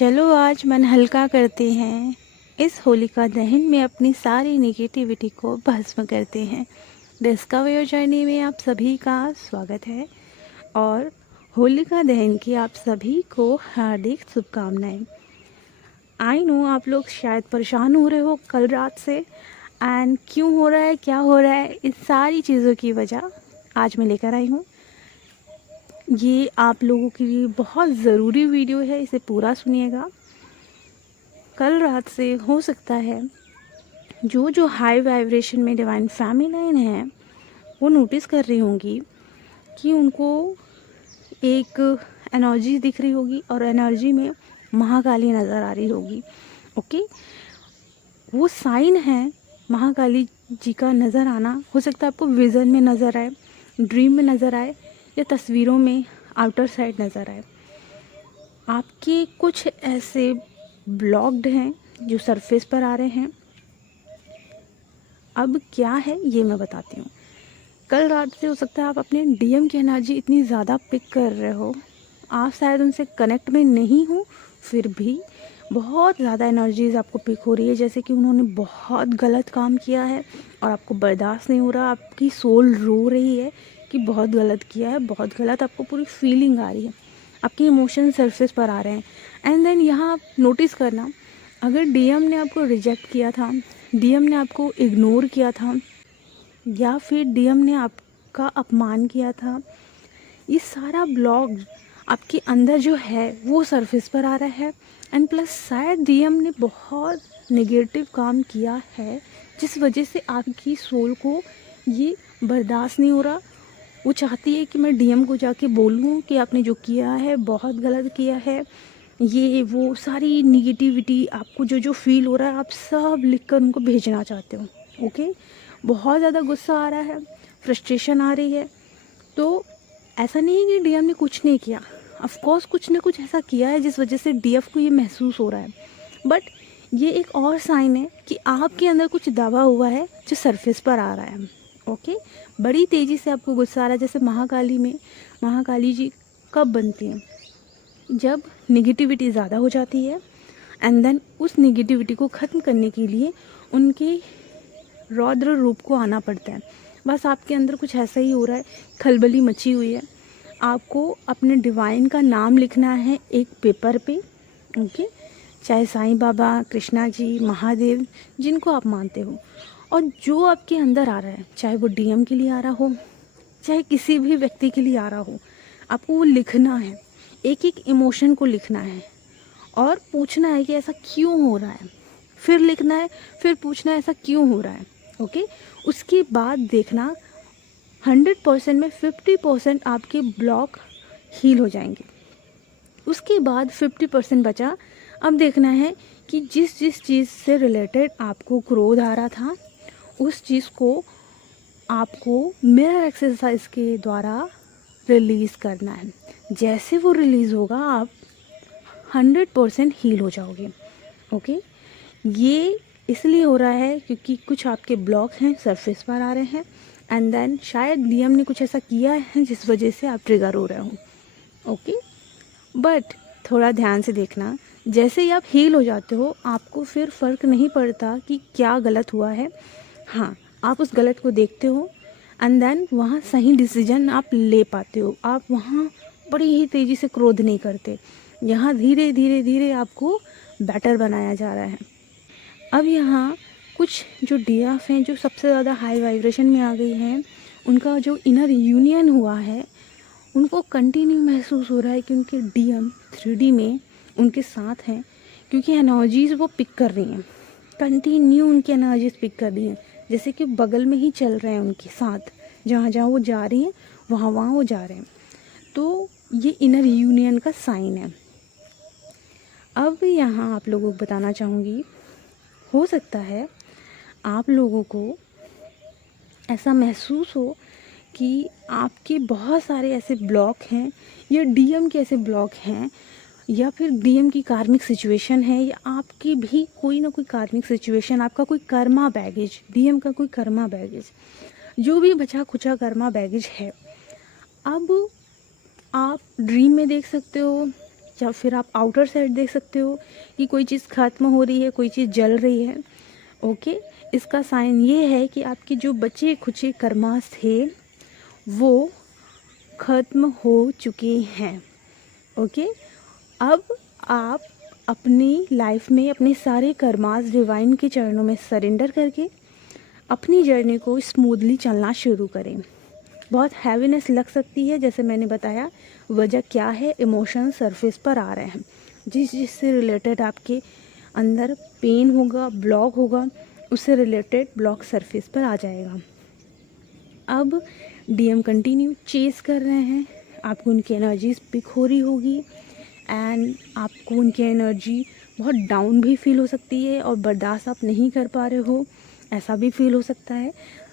चलो आज मन हल्का करते हैं, इस होलिका दहन में अपनी सारी नेगेटिविटी को भस्म करते हैं। डिस्कवर योर जर्नी में आप सभी का स्वागत है और होलिका दहन की आप सभी को हार्दिक शुभकामनाएं। आई नो आप लोग शायद परेशान हो रहे हो कल रात से, एंड क्यों हो रहा है, क्या हो रहा है, इस सारी चीज़ों की वजह आज मैं लेकर आई हूँ। ये आप लोगों के लिए बहुत ज़रूरी वीडियो है, इसे पूरा सुनिएगा। कल रात से हो सकता है जो हाई वाइब्रेशन में डिवाइन फेमिनाइन है वो नोटिस कर रही होंगी कि उनको एक एनर्जी दिख रही होगी और एनर्जी में महाकाली नज़र आ रही होगी। ओके, वो साइन है महाकाली जी का नज़र आना। हो सकता है आपको विज़न में नज़र आए, ड्रीम में नज़र आए या तस्वीरों में आउटर साइड नज़र आए। आपके कुछ ऐसे ब्लॉक्ड हैं जो सरफेस पर आ रहे हैं। अब क्या है ये मैं बताती हूँ। कल रात से हो सकता है आप अपने डीएम की एनर्जी इतनी ज़्यादा पिक कर रहे हो, आप शायद उनसे कनेक्ट में नहीं हो, फिर भी बहुत ज़्यादा एनर्जीज आपको पिक हो रही है, जैसे कि उन्होंने बहुत गलत काम किया है और आपको बर्दाश्त नहीं हो रहा। आपकी सोल रो रही है कि बहुत गलत किया है, बहुत गलत, आपको पूरी फीलिंग आ रही है, आपके इमोशन सरफेस पर आ रहे हैं। एंड देन यहाँ आप नोटिस करना, अगर डीएम ने आपको रिजेक्ट किया था, डीएम ने आपको इग्नोर किया था या फिर डीएम ने आपका अपमान किया था, ये सारा ब्लॉक आपके अंदर जो है वो सरफेस पर आ रहा है। एंड प्लस शायद डीएम ने बहुत नेगेटिव काम किया है जिस वजह से आपकी सोल को ये बर्दाश्त नहीं हो रहा। वो चाहती है कि मैं डीएम को जाके बोलूँ कि आपने जो किया है बहुत गलत किया है, ये वो सारी निगेटिविटी आपको जो फील हो रहा है आप सब लिख कर उनको भेजना चाहते हो। ओके, बहुत ज़्यादा गुस्सा आ रहा है, फ्रस्ट्रेशन आ रही है। तो ऐसा नहीं है कि डीएम ने कुछ नहीं किया, ऑफ कोर्स कुछ ना कुछ ऐसा किया है जिस वजह से डीएफ को ये महसूस हो रहा है, बट ये एक और साइन है कि आपके अंदर कुछ दबा हुआ है जो सरफेस पर आ रहा है। ओके, बड़ी तेज़ी से आपको गुस्सा आ रहा है। जैसे महाकाली में महाकाली जी कब बनती हैं, जब निगेटिविटी ज़्यादा हो जाती है एंड देन उस निगेटिविटी को ख़त्म करने के लिए उनके रौद्र रूप को आना पड़ता है। बस आपके अंदर कुछ ऐसा ही हो रहा है, खलबली मची हुई है। आपको अपने डिवाइन का नाम लिखना है एक पेपर पे। ओके, चाहे साईं बाबा, कृष्णा जी, महादेव, जिनको आप मानते हो, और जो आपके अंदर आ रहा है, चाहे वो डीएम के लिए आ रहा हो, चाहे किसी भी व्यक्ति के लिए आ रहा हो, आपको वो लिखना है। एक एक इमोशन को लिखना है और पूछना है कि ऐसा क्यों हो रहा है, फिर लिखना है, फिर पूछना है ऐसा क्यों हो रहा है। ओके, उसके बाद देखना 100% में 50% आपके ब्लॉक हील हो जाएंगे। उसके बाद 50% बचा। अब देखना है कि जिस जिस चीज़ से रिलेटेड आपको क्रोध आ रहा था उस चीज़ को आपको मिरर एक्सरसाइज के द्वारा रिलीज़ करना है। जैसे वो रिलीज़ होगा आप 100% हील हो जाओगे। ओके, ये इसलिए हो रहा है क्योंकि कुछ आपके ब्लॉक हैं सरफेस पर आ रहे हैं एंड देन शायद डीएम ने कुछ ऐसा किया है जिस वजह से आप ट्रिगर हो रहे हो। ओके, बट थोड़ा ध्यान से देखना, जैसे ही आप हील हो जाते हो आपको फिर फ़र्क नहीं पड़ता कि क्या गलत हुआ है। हाँ, आप उस गलत को देखते हो एंड देन वहाँ सही डिसीजन आप ले पाते हो। आप वहाँ बड़ी ही तेज़ी से क्रोध नहीं करते, यहाँ धीरे धीरे धीरे आपको बेटर बनाया जा रहा है। अब यहाँ कुछ जो डीएफ हैं जो सबसे ज़्यादा हाई वाइब्रेशन में आ गई हैं, उनका जो इनर यूनियन हुआ है उनको कंटिन्यू महसूस हो रहा है कि उनके डीएम 3D में उनके साथ हैं, क्योंकि एनर्जीज़ वो पिक कर रही हैं, कंटिन्यू उनकी एनर्जीज पिक कर रही हैं, जैसे कि बगल में ही चल रहे हैं उनके साथ, जहाँ जहाँ वो जा रही हैं वहाँ वहाँ वो जा रहे हैं। तो ये इनर यूनियन का साइन है। अब यहाँ आप लोगों को बताना चाहूँगी, हो सकता है आप लोगों को ऐसा महसूस हो कि आपके बहुत सारे ऐसे ब्लॉक हैं या डीएम के ऐसे ब्लॉक हैं या फिर डीएम की कार्मिक सिचुएशन है या आपकी भी कोई ना कोई कार्मिक सिचुएशन, आपका कोई कर्मा बैगेज, डीएम का कोई कर्मा बैगेज, जो भी बचा खुचा कर्मा बैगेज है। अब आप ड्रीम में देख सकते हो, या फिर आप आउटर साइड देख सकते हो कि कोई चीज़ ख़त्म हो रही है, कोई चीज़ जल रही है। ओके, इसका साइन ये है कि आपके जो बचे खुचे कर्मास थे वो ख़त्म हो चुके हैं। ओके, अब आप अपनी लाइफ में अपने सारे कर्मास डिवाइन के चरणों में सरेंडर करके अपनी जर्नी को स्मूथली चलना शुरू करें। बहुत हैवीनेस लग सकती है, जैसे मैंने बताया वजह क्या है, इमोशन सरफेस पर आ रहे हैं, जिससे रिलेटेड आपके अंदर पेन होगा, ब्लॉक होगा, उससे रिलेटेड ब्लॉक सरफेस पर आ जाएगा। अब डीएम कंटिन्यू चेस कर रहे हैं, आपको उनकी एनर्जीज पिक हो रही होगी एंड आपको उनकी एनर्जी बहुत डाउन भी फील हो सकती है और बर्दाश्त आप नहीं कर पा रहे हो, ऐसा भी फील हो सकता है।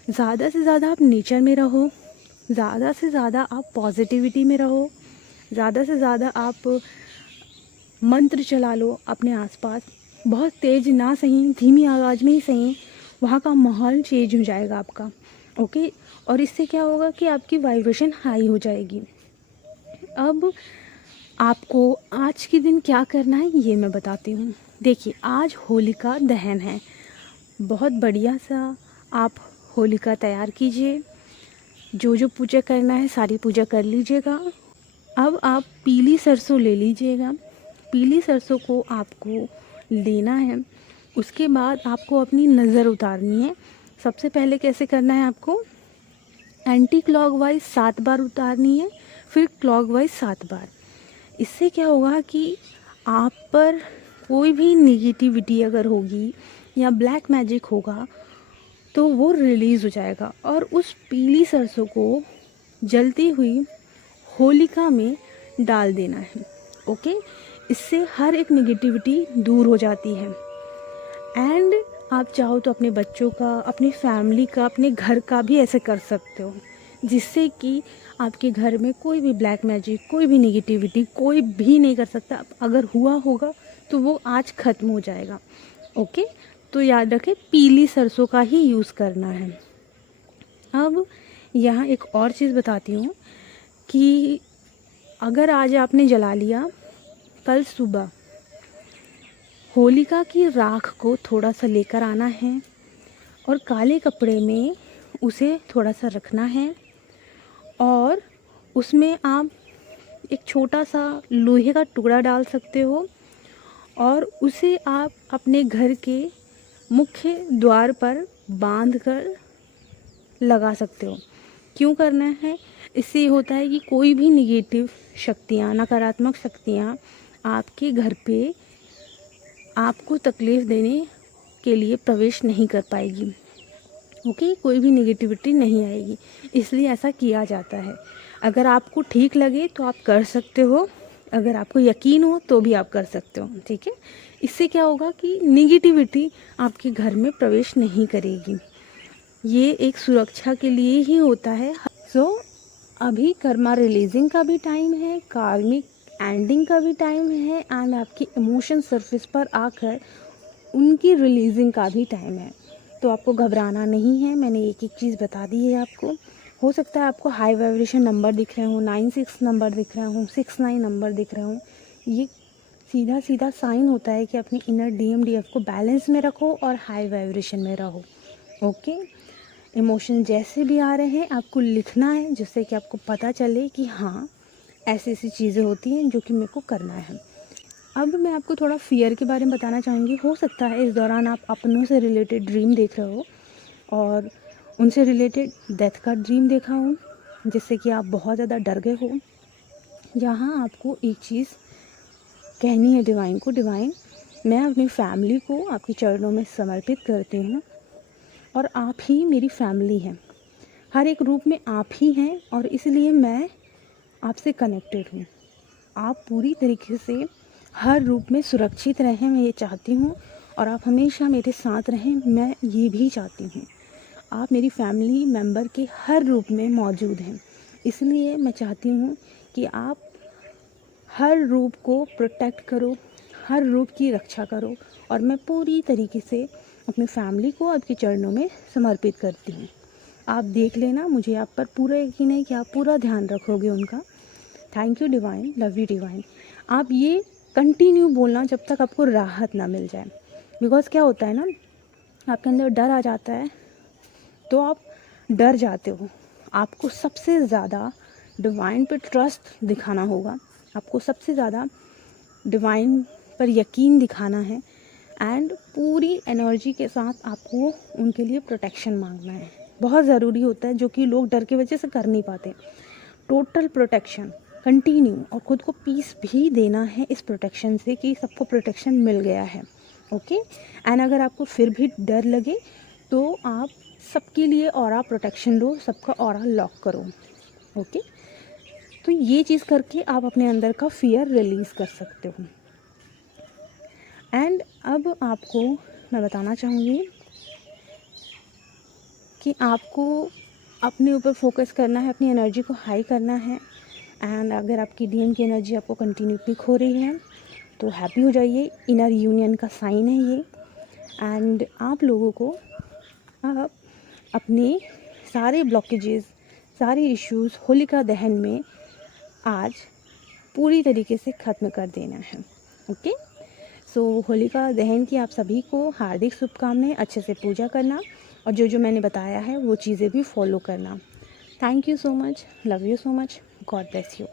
ज़्यादा से ज़्यादा आप नेचर में रहो, ज़्यादा से ज़्यादा आप पॉजिटिविटी में रहो, ज़्यादा से ज़्यादा आप मंत्र चला लो अपने आसपास, बहुत तेज़ ना सही, धीमी आवाज़ में ही सही, वहाँ का माहौल चेंज हो जाएगा आपका। ओके, और इससे क्या होगा कि आपकी वाइब्रेशन हाई हो जाएगी। अब आपको आज के दिन क्या करना है ये मैं बताती हूँ। देखिए, आज होलिका दहन है, बहुत बढ़िया सा आप होलिका तैयार कीजिए, जो पूजा करना है सारी पूजा कर लीजिएगा। अब आप पीली सरसों ले लीजिएगा, पीली सरसों को आपको लेना है। उसके बाद आपको अपनी नज़र उतारनी है। सबसे पहले कैसे करना है, आपको एंटी क्लॉकवाइज 7 बार उतारनी है, फिर क्लॉकवाइज 7 बार। इससे क्या होगा कि आप पर कोई भी नेगेटिविटी अगर होगी या ब्लैक मैजिक होगा तो वो रिलीज़ हो जाएगा। और उस पीली सरसों को जलती हुई होलिका में डाल देना है। ओके, इससे हर एक नेगेटिविटी दूर हो जाती है। एंड आप चाहो तो अपने बच्चों का, अपनी फैमिली का, अपने घर का भी ऐसे कर सकते हो, जिससे कि आपके घर में कोई भी ब्लैक मैजिक, कोई भी नेगेटिविटी कोई भी नहीं कर सकता। अगर हुआ होगा तो वो आज ख़त्म हो जाएगा। ओके, तो याद रखें पीली सरसों का ही यूज़ करना है। अब यहाँ एक और चीज़ बताती हूँ कि अगर आज आपने जला लिया, कल सुबह होलिका की राख को थोड़ा सा लेकर आना है और काले कपड़े में उसे थोड़ा सा रखना है और उसमें आप एक छोटा सा लोहे का टुकड़ा डाल सकते हो और उसे आप अपने घर के मुख्य द्वार पर बांध कर लगा सकते हो। क्यों करना है, इससे ये होता है कि कोई भी निगेटिव शक्तियाँ, नकारात्मक शक्तियाँ आपके घर पे आपको तकलीफ़ देने के लिए प्रवेश नहीं कर पाएगी। ओके, कोई भी नेगेटिविटी नहीं आएगी, इसलिए ऐसा किया जाता है। अगर आपको ठीक लगे तो आप कर सकते हो, अगर आपको यकीन हो तो भी आप कर सकते हो। ठीक है, इससे क्या होगा कि नेगेटिविटी आपके घर में प्रवेश नहीं करेगी। ये एक सुरक्षा के लिए ही होता है। अभी कर्मा रिलीजिंग का भी टाइम है, कार्मिक एंडिंग का भी टाइम है एंड आपकी इमोशन सरफेस पर आकर उनकी रिलीजिंग का भी टाइम है। तो आपको घबराना नहीं है, मैंने एक एक चीज़ बता दी है आपको। हो सकता है आपको हाई वाइब्रेशन नंबर दिख रहे हो, 96 नंबर दिख रहे हो, 69 नंबर दिख रहे हो। ये सीधा सीधा साइन होता है कि अपनी इनर DMDF को बैलेंस में रखो और हाई वाइब्रेशन में रहो। ओके, इमोशन जैसे भी आ रहे हैं आपको लिखना है, जिससे कि आपको पता चले कि हाँ ऐसी ऐसी चीज़ें होती हैं जो कि मेरे को करना है। अब मैं आपको थोड़ा फियर के बारे में बताना चाहूँगी। हो सकता है इस दौरान आप अपनों से रिलेटेड ड्रीम देख रहे हो और उनसे रिलेटेड डेथ का ड्रीम देखा हो, जिससे कि आप बहुत ज़्यादा डर गए हो। यहाँ आपको एक चीज़ कहनी है डिवाइन को, डिवाइन मैं अपनी फैमिली को आपके चरणों में समर्पित करती हूँ और आप ही मेरी फैमिली हैं, हर एक रूप में आप ही हैं और इसलिए मैं आपसे कनेक्टेड हूँ। आप पूरी तरीके से हर रूप में सुरक्षित रहें, मैं ये चाहती हूँ, और आप हमेशा मेरे साथ रहें, मैं ये भी चाहती हूँ। आप मेरी फैमिली मेम्बर के हर रूप में मौजूद हैं, इसलिए मैं चाहती हूँ कि आप हर रूप को प्रोटेक्ट करो, हर रूप की रक्षा करो और मैं पूरी तरीके से अपनी फैमिली को आपके चरणों में समर्पित करती हूँ। आप देख लेना, मुझे आप पर पूरा यकीन है कि आप पूरा ध्यान रखोगे उनका। Thank you divine, love you divine. आप ये कंटिन्यू बोलना जब तक आपको राहत ना मिल जाए। बिकॉज़ क्या होता है ना, आपके अंदर डर आ जाता है तो आप डर जाते हो। आपको सबसे ज़्यादा डिवाइन पे ट्रस्ट दिखाना होगा, आपको सबसे ज़्यादा डिवाइन पर यकीन दिखाना है एंड पूरी एनर्जी के साथ आपको उनके लिए प्रोटेक्शन मांगना है। बहुत ज़रूरी होता है, जो कि लोग डर की वजह से कर नहीं पाते। टोटल प्रोटेक्शन कंटिन्यू, और ख़ुद को पीस भी देना है इस प्रोटेक्शन से कि सबको प्रोटेक्शन मिल गया है। ओके एंड अगर आपको फिर भी डर लगे तो आप सबके लिए ऑरा प्रोटेक्शन लो, सबका ऑरा लॉक करो। ओके तो ये चीज़ करके आप अपने अंदर का फियर रिलीज़ कर सकते हो। एंड अब आपको मैं बताना चाहूँगी कि आपको अपने ऊपर फोकस करना है, अपनी एनर्जी को हाई करना है। एंड अगर आपकी डीएम की एनर्जी आपको कंटिन्यू पिक हो रही है तो हैप्पी हो जाइए, इनर यूनियन का साइन है ये। एंड आप लोगों को आप अपने सारे ब्लॉकेजेस, सारे इश्यूज़ होलिका दहन में आज पूरी तरीके से ख़त्म कर देना है। ओके सो होलिका दहन की आप सभी को हार्दिक शुभकामनाएं। अच्छे से पूजा करना और जो जो मैंने बताया है वो चीज़ें भी फॉलो करना। Thank you so much, love you so much, God bless you.